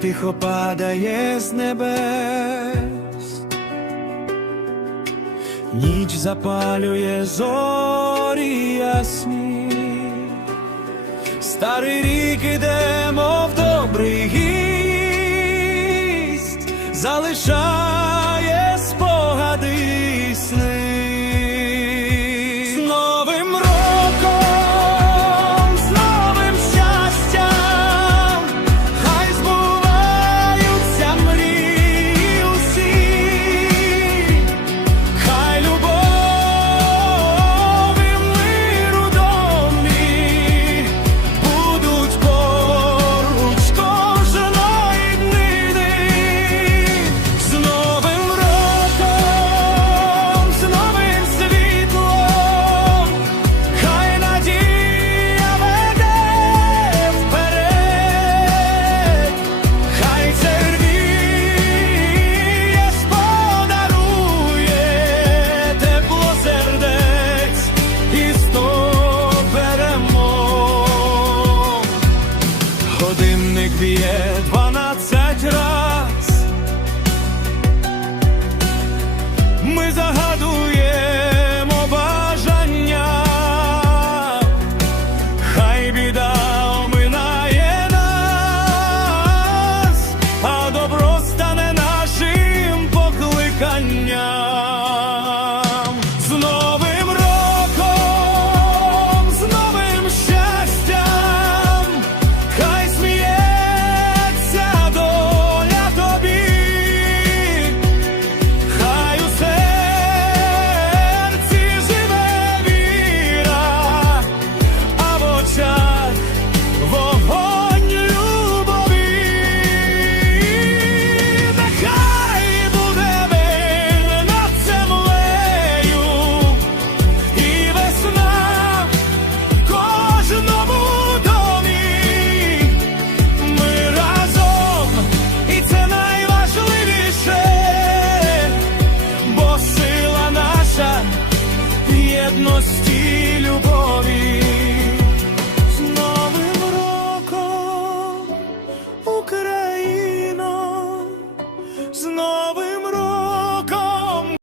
тихо падає з небес, ніч запалює зорі ясні, старий рік ідемо в добрий гість, залишає. the.